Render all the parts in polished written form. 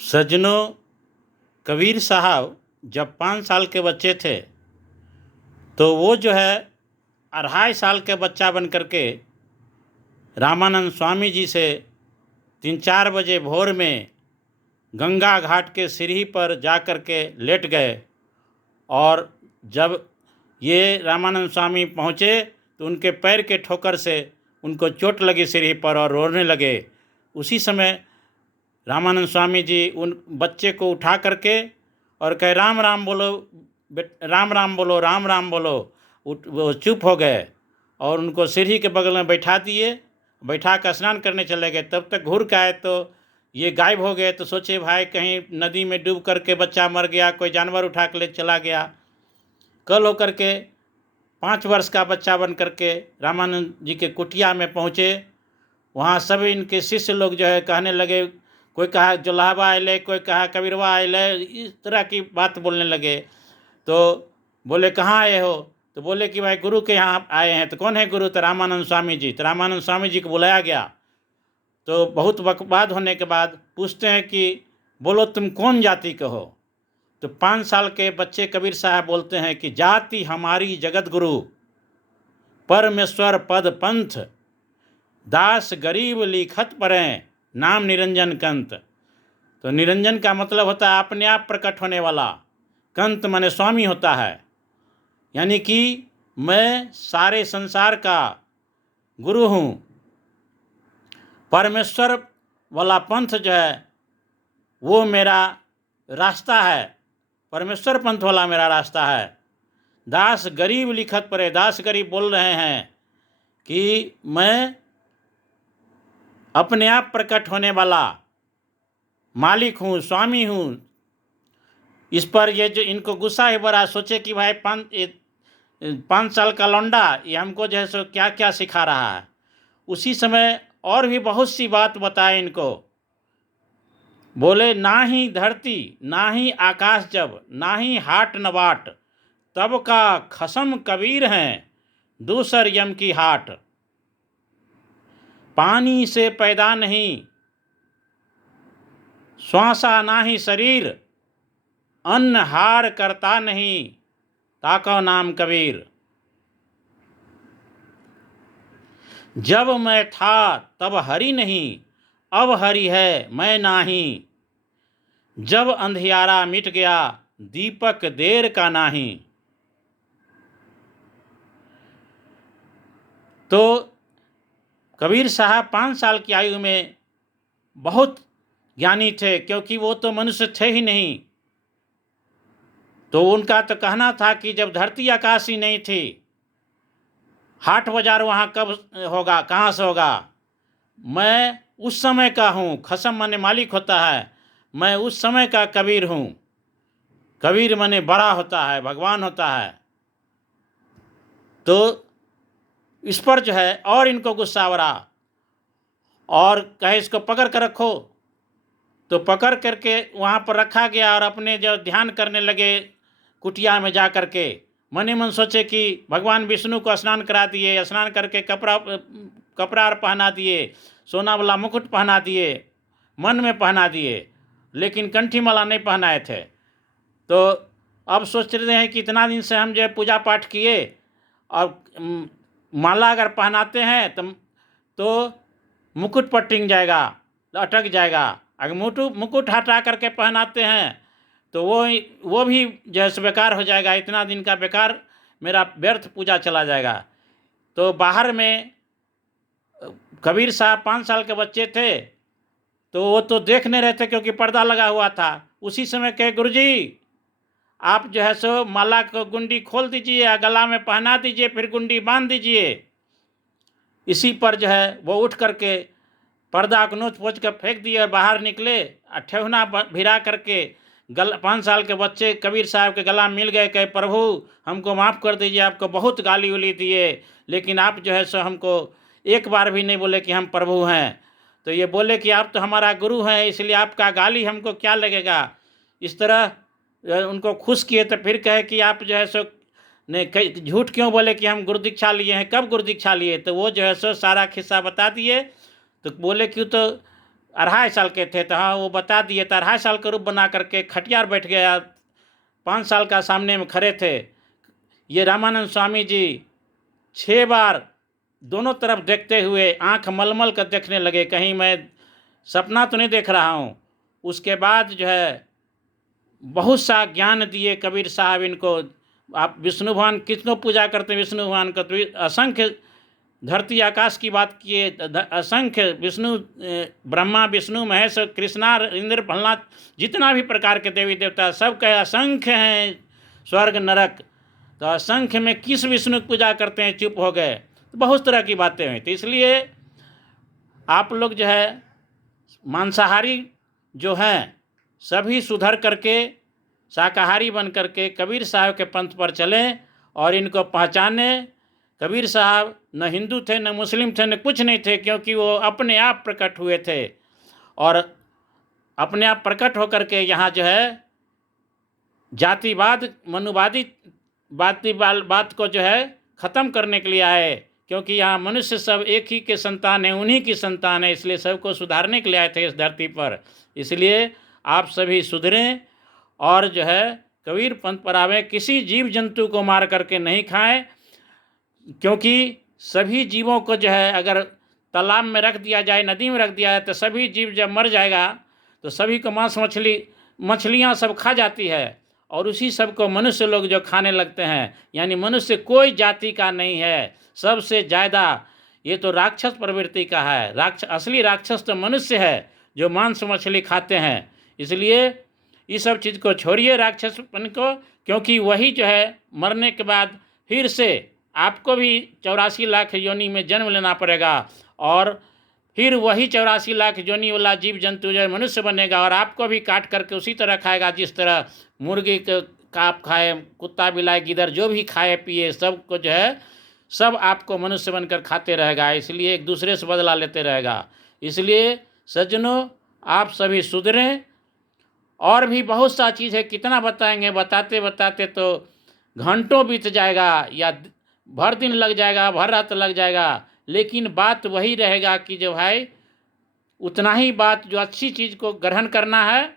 सज्जनों, कबीर साहब जब 5 साल के बच्चे थे तो वो जो है 2.5 साल के बच्चा बन कर के रामानंद स्वामी जी से 3-4 बजे भोर में गंगा घाट के सीढ़ी पर जा कर के लेट गए। और जब ये रामानंद स्वामी पहुँचे तो उनके पैर के ठोकर से उनको चोट लगी सीढ़ी पर और रोने लगे। उसी समय रामानंद स्वामी जी उन बच्चे को उठा करके और कहे राम राम बोलो, राम राम बोलो, राम राम बोलो। वो चुप हो गए और उनको सीढ़ी के बगल में बैठा दिए। बैठा कर स्नान करने चले गए। तब तक घूर के आए तो ये गायब हो गए। तो सोचे भाई कहीं नदी में डूब करके बच्चा मर गया, कोई जानवर उठा के ले चला गया। कल होकर के 5 वर्ष का बच्चा बन करके रामानंद जी के कुटिया में पहुँचे। वहाँ सभी इनके शिष्य लोग जो है कहने लगे, कोई कहा जोल्हाबा आइले, कोई कहा कबीरवा आइले, इस तरह की बात बोलने लगे। तो बोले कहाँ आए हो? तो बोले कि भाई गुरु के यहाँ आए हैं। तो कौन है गुरु? तो रामानंद स्वामी जी। तो रामानंद स्वामी जी को बुलाया गया। तो बहुत बकवाद होने के बाद पूछते हैं कि बोलो तुम कौन जाति के हो? तो 5 साल के बच्चे कबीर साहब बोलते हैं कि जाति हमारी जगत गुरु, परमेश्वर पद पंथ, दास गरीब लिखत परें, नाम निरंजन कंत। तो निरंजन का मतलब होता है अपने आप प्रकट होने वाला, कंत माने स्वामी होता है। यानी कि मैं सारे संसार का गुरु हूँ। परमेश्वर वाला पंथ जो है वो मेरा रास्ता है, परमेश्वर पंथ वाला मेरा रास्ता है। दास गरीब लिखत परे, दास गरीब बोल रहे हैं कि मैं अपने आप प्रकट होने वाला मालिक हूँ, स्वामी हूँ। इस पर ये जो इनको गुस्सा ही बड़ा, सोचे कि भाई 5 साल का लौंडा ये हमको जो है सो क्या क्या सिखा रहा है। उसी समय और भी बहुत सी बात बताए इनको। बोले ना ही धरती ना ही आकाश जब, ना ही हाट नबाट, तब का खसम कबीर हैं दूसर यम की हाट। पानी से पैदा नहीं श्वासा ना ही शरीर, अन्न हार करता नहीं ताको नाम कबीर। जब मैं था तब हरि नहीं, अब हरि है मैं नाही। जब अंधियारा मिट गया दीपक देर का नाही। तो कबीर साहब 5 साल की आयु में बहुत ज्ञानी थे, क्योंकि वो तो मनुष्य थे ही नहीं। तो उनका तो कहना था कि जब धरती आकाश ही नहीं थी, हाट बाजार वहाँ कब होगा, कहाँ से होगा? मैं उस समय का हूँ। खसम माने मालिक होता है, मैं उस समय का कबीर हूँ। कबीर माने बड़ा होता है, भगवान होता है। तो इस पर जो है और इनको गुस्सा बड़ा और कहे इसको पकड़ कर रखो। तो पकड़ करके वहाँ पर रखा गया और अपने जो ध्यान करने लगे कुटिया में जा कर के। मन ही मन सोचे कि भगवान विष्णु को स्नान करा दिए, स्नान करके कपड़ा पहना दिए, सोना वाला मुकुट पहना दिए, मन में पहना दिए, लेकिन कंठी माला नहीं पहनाए थे। तो अब सोच रहे हैं कि इतना दिन से हम जो है पूजा पाठ किए और माला अगर पहनाते हैं तो मुकुट पर टिंग जाएगा, अटक जाएगा। अगर मुकुट हटा करके पहनाते हैं तो वो भी जो है बेकार हो जाएगा। इतना दिन का बेकार मेरा व्यर्थ पूजा चला जाएगा। तो बाहर में कबीर साहब 5 साल के बच्चे थे, तो वो तो देख नहीं रहे थे क्योंकि पर्दा लगा हुआ था। उसी समय कहे गुरुजी आप जो है सो माला को गुंडी खोल दीजिए या गला में पहना दीजिए, फिर गुंडी बांध दीजिए। इसी पर जो है वो उठ करके पर्दा को नोच पोच कर फेंक दिए और बाहर निकले। ठेहुना भिरा करके 5 साल के बच्चे कबीर साहब के गला मिल गए। कहे प्रभु हमको माफ़ कर दीजिए, आपको बहुत गाली उली दिए, लेकिन आप जो है सो हमको एक बार भी नहीं बोले कि हम प्रभु हैं। तो ये बोले कि आप तो हमारा गुरु हैं, इसलिए आपका गाली हमको क्या लगेगा। इस तरह उनको खुश किए। तो फिर कहे कि आप जो है सो ने झूठ क्यों बोले कि हम गुरु दीक्षा लिए हैं, कब गुरु दीक्षा लिए? तो वो जो है सो सारा किस्सा बता दिए। तो बोले क्यों? तो 2.5 साल के थे, तो हाँ वो बता दिए। तो 2.5 साल का रूप बना करके खटियार बैठ गया, 5 साल का सामने में खड़े थे। ये रामानंद स्वामी जी 6 बार दोनों तरफ देखते हुए आंख मलमल कर देखने लगे, कहीं मैं सपना तो नहीं देख रहा हूँ। उसके बाद जो है बहुत सा ज्ञान दिए कबीर साहब इनको। आप विष्णु भगवान कितनों पूजा करते हैं विष्णु भगवान का, तो असंख्य धरती आकाश की बात किए, असंख्य विष्णु, ब्रह्मा विष्णु महेश कृष्णा इंद्र प्रहलाद, जितना भी प्रकार के देवी देवता सब कहे असंख्य हैं स्वर्ग नरक। तो असंख्य में किस विष्णु की पूजा करते हैं, चुप हो गए। तो बहुत तरह की बातें हुई। तो इसलिए आप लोग जो है मांसाहारी जो हैं सभी सुधर करके शाकाहारी बन करके कबीर साहब के पंथ पर चलें और इनको पहचाने। कबीर साहब न हिंदू थे, न मुस्लिम थे, न कुछ नहीं थे, क्योंकि वो अपने आप प्रकट हुए थे और अपने आप प्रकट होकर के यहाँ जो है जातिवाद मनुवादी बात को जो है ख़त्म करने के लिए आए। क्योंकि यहाँ मनुष्य सब एक ही के संतान है, उन्हीं की संतान है, इसलिए सबको सुधारने के लिए आए थे इस धरती पर। इसलिए आप सभी सुधरें और जो है कबीर पंथ पर आवें। किसी जीव जंतु को मार करके नहीं खाएं, क्योंकि सभी जीवों को जो है अगर तालाब में रख दिया जाए, नदी में रख दिया जाए, तो सभी जीव जब मर जाएगा तो सभी को मांस मछलियाँ सब खा जाती है, और उसी सब को मनुष्य लोग जो खाने लगते हैं। यानी मनुष्य कोई जाति का नहीं है, सबसे ज़्यादा ये तो राक्षस प्रवृत्ति का है। असली राक्षस तो मनुष्य है जो मांस मछली खाते हैं। इसलिए इस सब चीज़ को छोड़िए राक्षसपन को, क्योंकि वही जो है मरने के बाद फिर से आपको भी 84 लाख योनि में जन्म लेना पड़ेगा, और फिर वही 84 लाख योनि वाला जीव जंतु जो है मनुष्य बनेगा, और आपको भी काट करके उसी तरह खाएगा जिस तरह मुर्गी का आप खाए, कुत्ता बिलाई गिदर जो भी खाए पिए सब को जो है सब आपको मनुष्य बनकर खाते रहेगा। इसलिए एक दूसरे से बदला लेते रहेगा। इसलिए सज्जनों आप सभी सुधरें। और भी बहुत सा चीज़ है, कितना बताएंगे, बताते बताते तो घंटों बीत जाएगा या भर दिन लग जाएगा, भर रात लग जाएगा। लेकिन बात वही रहेगा कि जो भाई उतना ही बात जो अच्छी चीज़ को ग्रहण करना है।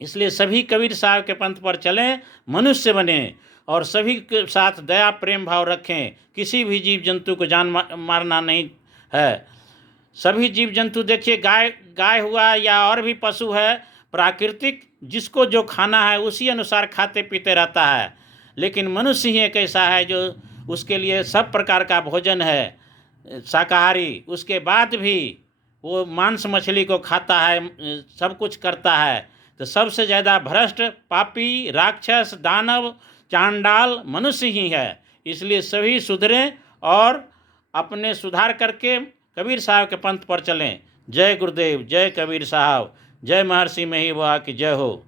इसलिए सभी कबीर साहब के पंथ पर चलें, मनुष्य बने और सभी के साथ दया प्रेम भाव रखें। किसी भी जीव जंतु को जान मारना नहीं है। सभी जीव जंतु देखिए, गाय हुआ या और भी पशु है, प्राकृतिक जिसको जो खाना है उसी अनुसार खाते पीते रहता है। लेकिन मनुष्य ही एक ऐसा है जो उसके लिए सब प्रकार का भोजन है शाकाहारी, उसके बाद भी वो मांस मछली को खाता है, सब कुछ करता है। तो सबसे ज़्यादा भ्रष्ट पापी राक्षस दानव चांडाल मनुष्य ही है। इसलिए सभी सुधरें और अपने सुधार करके कबीर साहब के पंथ पर चलें। जय गुरुदेव, जय कबीर साहब, जय महर्षि मेही बुआ की जय हो।